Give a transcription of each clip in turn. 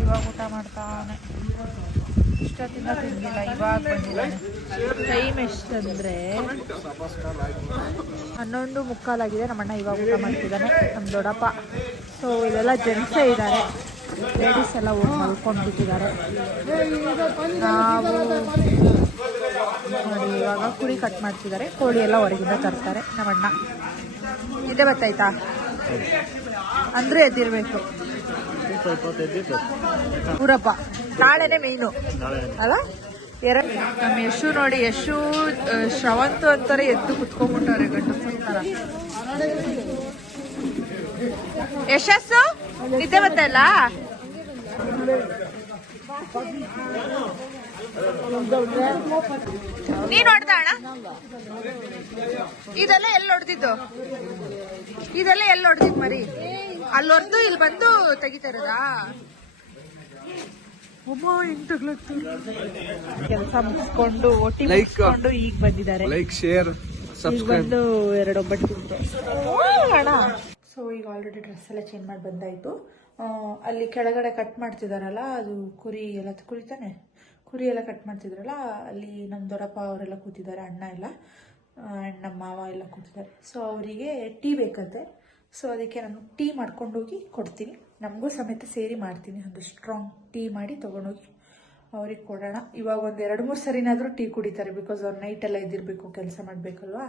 ಇವಾಗ ಊಟ ಮಾಡ್ತಾನೆ. ಇಷ್ಟೊತ್ತಿಂದ ತಿಂದಿಲ್ಲ, ಇವಾಗ ಬಂದಿದ್ದಾನೆ. ಟೈಮ್ ಎಷ್ಟಂದ್ರೆ 11:15 ನಮ್ಮಣ್ಣ ಇವಾಗ ಊಟ ಮಾಡ್ತಿದ್ದಾನೆ. ನಮ್ಮ ದೊಡ್ಡಪ್ಪ. ಸೊ ಇದೆಲ್ಲ ಜೆಂಟ್ಸೇ ಇದ್ದಾರೆ, ಲೇಡೀಸ್ ಎಲ್ಲ ಹೋಗಿ ಮಲ್ಕೊಂಡ್ಬಿಟ್ಟಿದ್ದಾರೆ. ನಾವು ನೋಡಿ ಇವಾಗ ಕುರಿ ಕಟ್ ಮಾಡ್ತಿದ್ದಾರೆ, ಕೋಳಿ ಎಲ್ಲ ಹೊರಗಿಂದ ತರ್ತಾರೆ. ನಮ್ಮಣ್ಣ ನಿದ್ದೆ ಬರ್ತಾಯ್ತಾ ಅಂದ್ರೂ ಎದ್ದಿರ್ಬೇಕು. ಊರಪ್ಪ ನಾಳೆನೆ ಮೇಯ್ನು ಅಲ್ಲ. ನಮ್ಮ ಯಶು ನೋಡಿ, ಯಶು ಶ್ರವಂತು ಅಂತಾರೆ ಎದ್ದು ಕುತ್ಕೊಂಡ್ಬಿಟ್ಟವ್ರೆ ಗಂಡಸರ. ಯಶಸ್ಸು ನಿದ್ದೆ ಬರ್ತಾಯಿಲ್ಲ. ನೀನ್ ಹೊಡ್ದ ಅಣ್ಣ? ಇದೆಲ್ಲ ಎಲ್ಲಿ ಹೊಡ್ದಿದ್ದು? ಇದೆಲ್ಲ ಎಲ್ಲಿ ಹೊಡ್ದಿದ್ ಮರಿ? ಅಲ್ಲಿ ಹೊರ್ದು ಇಲ್ಲಿ ಬಂದು ತೆಗಿತಾ ಇರೋದಾ? ಕೆಲಸ ಮುಗಿಸ್ಕೊಂಡು ಒಟ್ಟಿ ಮುಗಿಸ್ಕೊಂಡು ಈಗ ಬಂದಿದ್ದಾರೆ. ಬಂದು 2 ಒಬ್ಬಟ್ಟು ತಿಂತು ಅಣ್ಣ. ಸೊ ಈಗ ಆಲ್ರೆಡಿ ಡ್ರೆಸ್ ಎಲ್ಲ ಚೇಂಜ್ ಮಾಡಿ ಬಂದಾಯ್ತು. ಅಲ್ಲಿ ಕೆಳಗಡೆ ಕಟ್ ಮಾಡ್ತಿದಾರಲ್ಲ, ಅದು ಕುರಿ ಎಲ್ಲ ಕುರಿತಾನೆ, ಕುರಿ ಎಲ್ಲ ಕಟ್ ಮಾಡ್ತಿದ್ರಲ್ಲ, ಅಲ್ಲಿ ನಮ್ಮ ದೊಡ್ಡಪ್ಪ ಅವರೆಲ್ಲ ಕೂತಿದ್ದಾರೆ, ಅಣ್ಣ ಎಲ್ಲ ಆ್ಯಂಡ್ ನಮ್ಮ ಮಾವ ಎಲ್ಲ ಕೂತಿದ್ದಾರೆ. ಸೊ ಅವರಿಗೆ ಟೀ ಬೇಕಂತೆ. ಸೊ ಅದಕ್ಕೆ ನಾನು ಟೀ ಮಾಡ್ಕೊಂಡೋಗಿ ಕೊಡ್ತೀನಿ, ನಮಗೂ ಸಮೇತ ಸೇರಿ ಮಾಡ್ತೀನಿ. ಒಂದು ಸ್ಟ್ರಾಂಗ್ ಟೀ ಮಾಡಿ ತೊಗೊಂಡೋಗಿ ಅವ್ರಿಗೆ ಕೊಡೋಣ. ಇವಾಗ ಒಂದು 2-3 ಸರಿನಾದರೂ ಟೀ ಕುಡಿತಾರೆ, ಬಿಕಾಸ್ ಅವ್ರು ನೈಟೆಲ್ಲ ಇದ್ದಿರಬೇಕು, ಕೆಲಸ ಮಾಡಬೇಕಲ್ವಾ.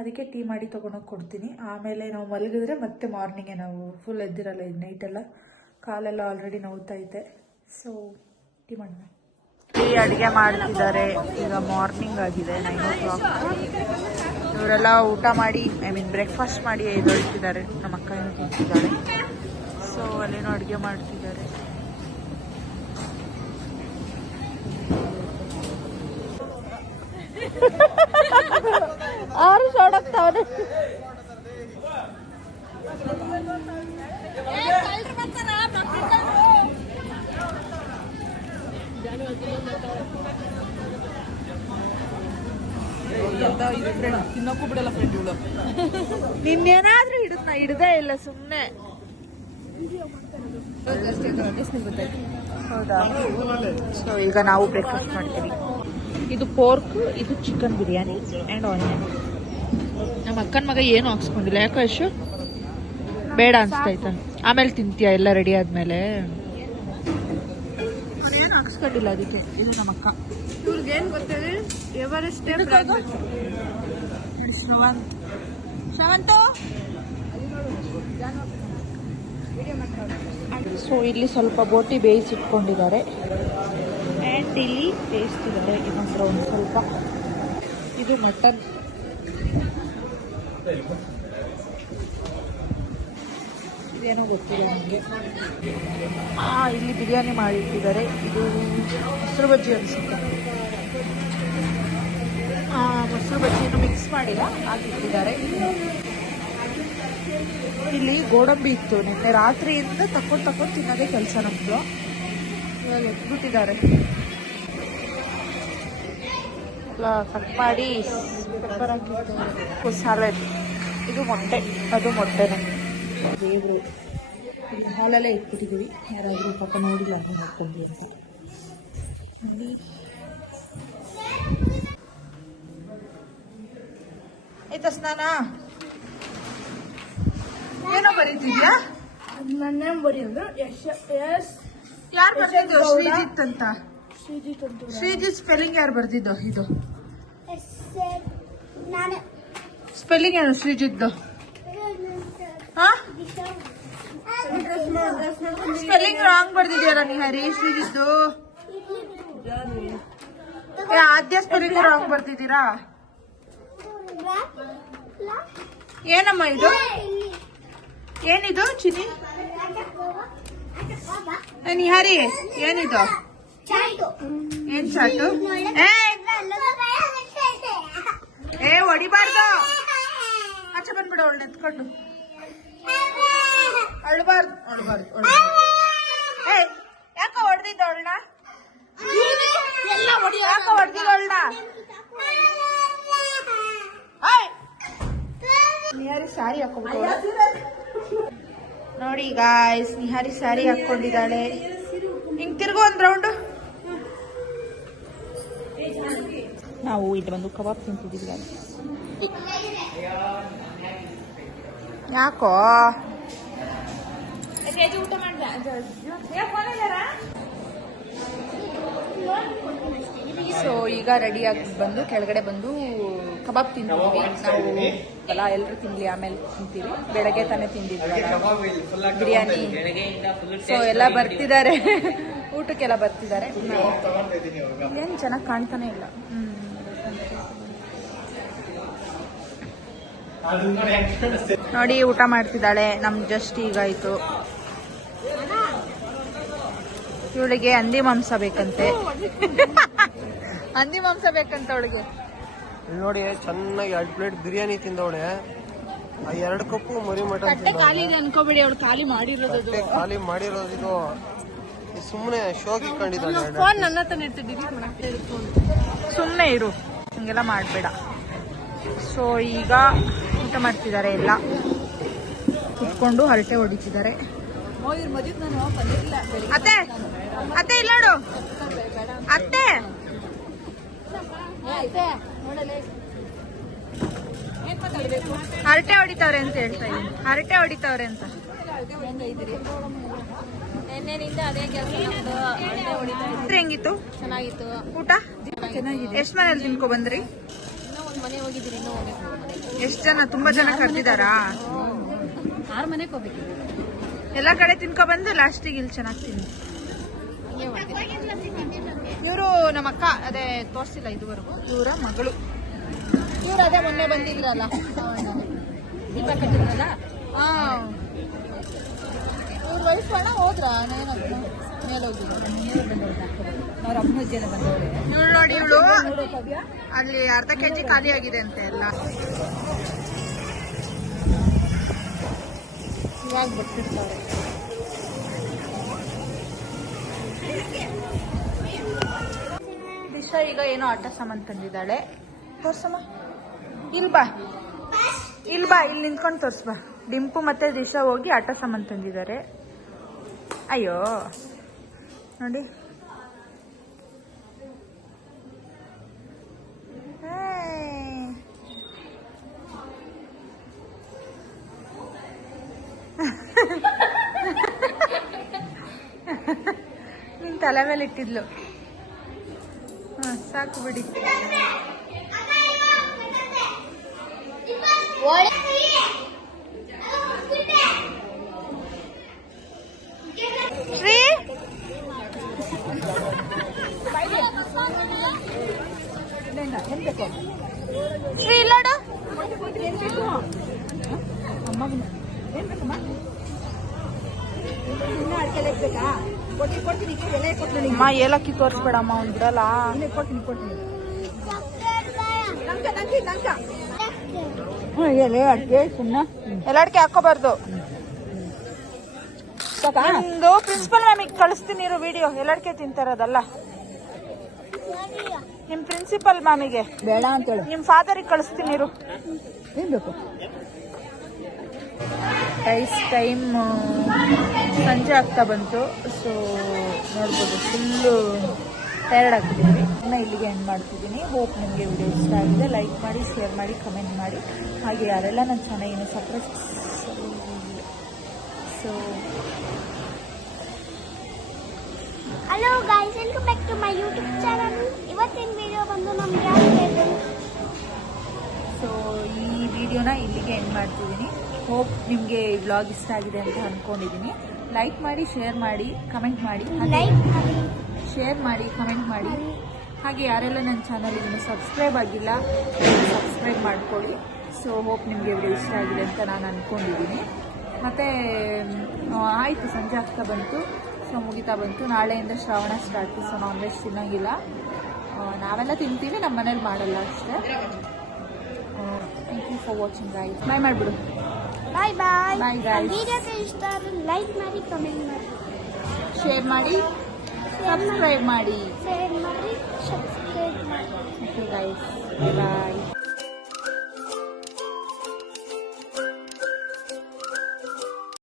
ಅದಕ್ಕೆ ಟೀ ಮಾಡಿ ತೊಗೊಂಡೋಗಿ ಕೊಡ್ತೀನಿ. ಆಮೇಲೆ ನಾವು ಮಲಗಿದ್ರೆ ಮತ್ತೆ ಮಾರ್ನಿಂಗೇ ನಾವು ಫುಲ್ ಎದ್ದಿರಲ್ಲ. ಈಗ ನೈಟೆಲ್ಲ ಕಾಲೆಲ್ಲ ಆಲ್ರೆಡಿ ನೋವ್ತೈತೆ. ಸೊ ಟೀ ಮಾಡೋಣ. ಟೀ ಅಡುಗೆ ಮಾಡ್ತಿದ್ದಾರೆ. ಈಗ ಮಾರ್ನಿಂಗ್ ಆಗಿದೆ 9 o'clock. ಇವರೆಲ್ಲ ಊಟ ಮಾಡಿ ಬ್ರೇಕ್ಫಾಸ್ಟ್ ಮಾಡಿ ಎದ್ದೊಳ್ತಿದ್ದಾರೆ. ನಮ್ಮ ಅಕ್ಕ ಏನು ತಿಂತಿದ್ದಾರೆ. ಸೊ ಅಲ್ಲೇನೋ ಅಡುಗೆ ಮಾಡ್ತಿದ್ದಾರೆ. ಆರು ಶಾಡಾಗ್ತಾವನೆ. ತಿನ್ನಕ್ಕೂ ಬಿಡಲ್ಲ ಫ್ರೆಂಡ್ ಇವಳು. ನಿನ್ನೇನಾದ್ರೂ ಹಿಡದೇ ಇಲ್ಲ ಸುಮ್ಮನೆ. ಹೌದಾ? ಸೊ ಈಗ ನಾವು ಬ್ರೇಕ್ಫಾಸ್ಟ್ ಮಾಡ್ತೀವಿ. ಇದು ಪೋರ್ಕ್, ಇದು ಚಿಕನ್ ಬಿರಿಯಾನಿ ಆ್ಯಂಡ್ ಆನಿಯನ್. ನಮ್ಮ ಅಕ್ಕನ ಮಗ ಏನು ಹಾಕ್ಸ್ಕೊಂಡಿಲ್ಲ. ಯಾಕೋ ಯಶು ಬೇಡ ಅನ್ಸ್ತೈತ. ಆಮೇಲೆ ತಿಂತೀಯ ಎಲ್ಲ ರೆಡಿ ಆದ್ಮೇಲೆ. ಏನು ಹಾಕ್ಸ್ಕೊಂಡಿಲ್ಲ ಅದಕ್ಕೆ. ಇದು ನಮ್ಮ ಅಕ್ಕ. ಇವ್ರಿಗೇನು ಗೊತ್ತಿದೆ, ಎವರೆಸ್ಟ್ ಶ್ರವಂತು. ಸೊ ಇಲ್ಲಿ ಸ್ವಲ್ಪ ಬೋಟಿ ಬೇಯಿಸಿಟ್ಕೊಂಡಿದ್ದಾರೆ ಆ್ಯಂಡ್ ಇಲ್ಲಿ ಬೇಯಿಸ್ತಿದ್ದಾರೆ ಇನ್ನೊಂದು ರೌಂಡ್ ಸ್ವಲ್ಪ. ಇದು ಮಟನ್. ಇದೇನೋ ಗೊತ್ತಿಲ್ಲ ನನಗೆ. ಇಲ್ಲಿ ಬಿರಿಯಾನಿ ಮಾಡಿಟ್ಟಿದ್ದಾರೆ. ಇದು ಮೊಸರು ಬಜ್ಜಿ ಅನಿಸುತ್ತೆ. ಮೊಸರು ಬಜ್ಜಿಯನ್ನು ಮಿಕ್ಸ್ ಮಾಡಿಲ್ಲ, ಹಾಕಿಟ್ಟಿದ್ದಾರೆ. ಇಲ್ಲಿ ಗೋಡಂಬಿ ಇತ್ತು, ನಿನ್ನೆ ರಾತ್ರಿಯಿಂದ ತಕೊಂಡು ತಿನ್ನೋದೇ ಕೆಲಸ ನಮ್ಮದು. ಇವಾಗ ಎತ್ಬಿಟ್ಟಿದ್ದಾರೆ. ಎಲ್ಲ ಕಟ್ ಮಾಡಿ ಪೆಪ್ಪರ್ ಹಾಕಿಟ್ಟು ಸಾಲಡ್. ಇದು ಮೊಟ್ಟೆ, ಅದು ಮೊಟ್ಟೆನೇ. ದೇವರು ಇಲ್ಲಿ ಹಾಲಲ್ಲೇ ಇಟ್ಬಿಟ್ಟಿದ್ದೀವಿ. ಯಾರಾದರೂ ಪಾಪ ನೋಡಿಲ್ಲ ಅಂತ ನೋಡ್ಕೊಂಡ್ವಿ ಅಂತ. ಆಯ್ತಾ ಸ್ನಾನ? ಏನೋ ಬರೀತಿದ್ಯಾ? ನನ್ನ ಬರೆಯೋದು ಯಾರು ಬರ್ತಿದ್ದು? ಶ್ರೀಜಿತ್ ಅಂತ. ಶ್ರೀಜಿತ್ ಸ್ಪೆಲ್ಲಿಂಗ್ ಯಾರು ಬರ್ದಿದ್ದು? ಇದು ಸ್ಪೆಲ್ಲಿಂಗ್ ಏನು ಶ್ರೀಜಿತ್? ಸ್ಪೆಲ್ಲಿಂಗ್ ರಾಂಗ್ ಬರ್ದಿದ್ಯಾರ ನೀ ಹರಿ? ಶ್ರೀಜಿತ್ತು ಆದ್ಯ ಸ್ಪೆಲ್ಲಿಂಗ್ ರಾಂಗ್ ಬರ್ದಿದ್ದೀರಾ? ಏನಮ್ಮ ಇದು? ಏನಿದು ಚಿನಿ? ನಿಹಾರಿ ಏನಿದು? ಏನ್ ಚಾಟು? ಹೊಡಿಬಾರ್ದು. ಆಚೆ ಬಂದ್ಬಿಡು ಅವಳು ಎತ್ಕೊಂಡು. ಅಳ್ಬಾರ್ದು. ಯಾಕ ಹೊಡೆದಿದ್ದ ಅವಳನ್ನ? ಯಾಕ ಹೊಡೆದಿದ್ದ ಅವಳನ್ನ? ಸ್ಯಾರಿ ಹಾಕೊಂಡ್ಬಿಟ್ಟು ನೋಡಿ ಗಾಯ್ಸ್, ನಿಹಾರಿ ಸ್ಯಾರಿ ಹಾಕೊಂಡಿದ್ದಾಳೆ. ಹಿಂಗ್ ತಿರ್ಗೋ ಒಂದ್ ರೌಂಡ್. ನಾವು ಇಲ್ಲಿ ಬಂದು ಕಬಾಬ್ ತಿಂತಿದ್ದೀವಿ. ಯಾಕೋ ಊಟ ಸೊ ಈಗ ರೆಡಿಯಾಗಿ ಬಂದು ಕೆಳಗಡೆ ಬಂದು ಕಬಾಬ್ ತಿಂತೀವಿ. ನಾವು ಎಲ್ಲ ಎಲ್ಲರೂ ತಿನ್ಲಿ, ಆಮೇಲೆ ತಿಂತೀವಿ. ಬೆಳಗ್ಗೆ ತಾನೇ ತಿಂದಿದ್ವಿ ಬಿರಿಯಾನಿ. ಸೊ ಎಲ್ಲ ಬರ್ತಿದ್ದಾರೆ ಊಟಕ್ಕೆಲ್ಲ ಬರ್ತಿದ್ದಾರೆ. ಏನು ಚೆನ್ನಾಗಿ ಕಾಣ್ತಾನೆ ಇಲ್ಲ. ನೋಡಿ ಊಟ ಮಾಡ್ತಿದ್ದಾಳೆ. ನಮ್ ಜಸ್ಟ್ ಈಗ ಆಯ್ತು. ಇವಳಿಗೆ ಹಂದಿ ಮಾಂಸ ಬೇಕಂತೆ. ಹಂದಿ ಮಾಂಸ ಬೇಕಂತ ಅವಳಿಗೆ. ನೋಡಿ ಚೆನ್ನಾಗಿ 2 ಪ್ಲೇಟ್ ಬಿರಿಯಾನಿ ತಿಂದವಳೆ. 2 ಕಪ್ಪು ಮರಿ ಮಟನ್ ಖಾಲಿ ಇದೆ ಅನ್ಕೋಬೇಡಿ, ಅವಳು ಖಾಲಿ ಮಾಡಿರೋದು. ಖಾಲಿ ಮಾಡಿರೋದು ಇದು ಸುಮ್ಮನೆ ಶೋಕಿ ಕಂಡಿದ್ದಾಳೆ. ಫೋನ್ ನನ್ನ ಹತ್ರ ಡಿಲೀಟ್ ಮಾಡಕ್ಕೆ ಸುಮ್ಮನೆ ಇರು, ಹಂಗೆಲ್ಲ ಮಾಡಬೇಡ. ಸೊ ಈಗ ಊಟ ಮಾಡ್ತಿದ್ದಾರೆ. ಎಲ್ಲ ಕುತ್ಕೊಂಡು ಹರಟೆ ಹೊಡಿತಿದ್ದಾರೆ. ಅತ್ತೆ ಅತ್ತೆ ಇಲ್ಲ ನೋಡು ಅತ್ತೆ. ಹರಟೆ ಹೊಡಿತಾವ್ರೆ ಅಂತ ಹೇಳ್ತಾ ಇದ್ದೀನಿ. ಹರಟೆ ಹೊಡಿತಾವ್ರೆ ಅಂತ. ನಿನ್ನೆನಿಂದ ಅದೇ ಕೆಲಸ. ಹೆಂಗಿತ್ತು? ಚೆನ್ನಾಗಿತ್ತು ಊಟ. ಚೆನ್ನಾಗಿದೆ. ಎಷ್ಟ್ ಮನೇಲಿ ತಿನ್ಕೊ ಬಂದ್ರಿ? ಮನೆ ಹೋಗಿದ್ದೀರಿ. ಎಷ್ಟ್ ಜನ? ತುಂಬಾ ಜನ ಕರ್ದಿದಾರಾ? 6 ಮನೆಗೆ ಹೋಗ್ಬೇಕು. ಎಲ್ಲಾ ಕಡೆ ತಿನ್ಕೊ ಬಂದು ಲಾಸ್ಟಿಗೆ ಇಲ್ಲಿ ಚೆನ್ನಾಗಿ ತಿನ್ನಿ. ಇವರು ನಮ್ಮ ಅಕ್ಕ, ಅದೇ ತೋರಿಸಿಲ್ಲ ಇದುವರೆಗೂ. ಇವರ ಮಗಳು. ಇವ್ರು ಅದೇ ಮೊನ್ನೆ ಬಂದಿದ್ರಲ್ಲ, ದೀಪ ಕಟ್ಟಿದ್ರಲ್ಲ. ಹಾ, ಇವ್ರ ವಯಸ್ಸು ಹಣ ಹೋದ್ರ ಮೇಲೆ ಹೋಗಿದ್ರು. ಅವ್ರ ಅಮ್ಮನ ಜನ ಬಂದವ್ರೆ. ಇವಳು ನೋಡಿ, ಇವಳು ಅಲ್ಲಿ ಅರ್ಧ ಕೆಜಿ ಖಾಲಿ ಆಗಿದೆ ಅಂತೆ ಎಲ್ಲ. ಇವಾಗ ಬರ್ತಿರ್ತಾರೆ. ದಿಶಾ ಈಗ ಏನೋ ಆಟ ಸಾಮಾನು ತಂದಿದ್ದಾಳೆ. ತೋರ್ಸಮ್ಮ. ಇಲ್ಬಾ ಇಲ್ಬಾ, ಇಲ್ಲಿ ನಿಂತ್ಕೊಂಡು ತೋರ್ಸ್ಬಾ. ಡಿಂಪು ಮತ್ತೆ ದಿಶಾ ಹೋಗಿ ಆಟ ಸಾಮಾನು ತಂದಿದ್ದಾರೆ. ಅಯ್ಯೋ ನೋಡಿ, ನಿನ್ ತಲೆ ಮೇಲೆ ಇಟ್ಟಿದ್ಲು. ಸಾಕು ಬಿಡಿ. ಶ್ರೀ ಶ್ರೀ ಇಲ್ಲೋಡು. ಅಮ್ಮ ಏಲಕ್ಕಿ ತೋರಿಸ್ಬೇಡಮ್ಮ, ಅವ್ನು ಬಿಡಲ್ಲ. ಎಲ್ಲಾಡ್ಕೆ ಹಾಕೋಬಾರ್ದು. ಒಂದು ಪ್ರಿನ್ಸಿಪಲ್ ಮ್ಯಾಮಿಗೆ ಕಳಿಸ್ತೀನಿ ಇರು ವಿಡಿಯೋ. ಎಲ್ಲಾಡ್ಕೆ ತಿಂತಾರದಲ್ಲ. ನಿಮ್ ಪ್ರಿನ್ಸಿಪಲ್ ಮ್ಯಾಮಿಗೆ ಬೇಡ ಅಂತ ಹೇಳು. ನಿಮ್ ಫಾದರಿಗೆ ಕಳಿಸ್ತೀನಿ ಇರು. ಏನ್ ಬೇಕು? ಟೈಮ್ ಸಂಜೆ ಆಗ್ತಾ ಬಂತು. ಸೊ ನೋಡ್ಬೋದು, ಫುಲ್ಲು ಟಯರ್ಡ್ ಆಗ್ತಿದ್ದೀವಿ. ಇನ್ನು ಇಲ್ಲಿಗೆ ಎಂಡ್ ಮಾಡ್ತಿದ್ದೀನಿ. ಹೋಪ್ ನಿಮಗೆ ವಿಡಿಯೋ ಇಷ್ಟ ಆಗಿದೆ. ಲೈಕ್ ಮಾಡಿ, ಶೇರ್ ಮಾಡಿ, ಕಮೆಂಟ್ ಮಾಡಿ. ಹಾಗೆ ಯಾರೆಲ್ಲ ನನ್ನ ಚಾನಲ್ನ subscribe. So hello guys, welcome back to my YouTube channel. ಇವತ್ತಿನ ವಿಡಿಯೋ ಬಂದು ನಮ್ಗೆ ಯಾರು. ಸೊ ಈ ವಿಡಿಯೋನ ಇಲ್ಲಿಗೆ ಎಂಡ್ ಮಾಡ್ತಿದ್ದೀನಿ. ಹೋಪ್ ನಿಮಗೆ ಈ ವ್ಲಾಗ್ ಇಷ್ಟ ಆಗಿದೆ ಅಂತ ಅಂದ್ಕೊಂಡಿದ್ದೀನಿ. ಲೈಕ್ ಮಾಡಿ, ಶೇರ್ ಮಾಡಿ, ಕಮೆಂಟ್ ಮಾಡಿ. ಶೇರ್ ಮಾಡಿ, ಕಮೆಂಟ್ ಮಾಡಿ. ಹಾಗೆ ಯಾರೆಲ್ಲ ನನ್ನ ಚಾನಲ್ ಇನ್ನೂ ಸಬ್ಸ್ಕ್ರೈಬ್ ಆಗಿಲ್ಲ, ಸಬ್ಸ್ಕ್ರೈಬ್ ಮಾಡ್ಕೊಳ್ಳಿ. ಸೊ ಹೋಪ್ ನಿಮಗೆ ವಿಡಿಯೋ ಇಷ್ಟ ಆಗಿದೆ ಅಂತ ನಾನು ಅಂದ್ಕೊಂಡಿದ್ದೀನಿ. ಮತ್ತು ಆಯಿತು, ಸಂಜೆ ಆಗ್ತಾ ಬಂತು. ಸೊ ಮುಗಿತಾ ಬಂತು. ನಾಳೆಯಿಂದ Shravana start. So non veg ತಿನ್ನೋಂಗಿಲ್ಲ. ನಾವೆಲ್ಲ ತಿಂತೀವಿ, ನಮ್ಮ ಮನೇಲಿ ಮಾಡಲ್ಲ ಅಷ್ಟೇ. Thank you for watching guys. Bye ಮಾಡಿಬಿಡು. Bye bye. Bye guys. ವಿಡಿಯೋಗೆ ಇಷ್ಟ ಆದರೆ ಲೈಕ್ ಮಾಡಿ, ಕಮೆಂಟ್ ಮಾಡಿ, ಶೇರ್ ಮಾಡಿ, ಸಬ್ಸ್ಕ್ರೈಬ್ ಮಾಡಿ. ಶೇರ್ ಮಾಡಿ, ಸಬ್ಸ್ಕ್ರೈಬ್ ಮಾಡಿ. ಓಕೆ ಗೈಸ್, ಬಾಯ್.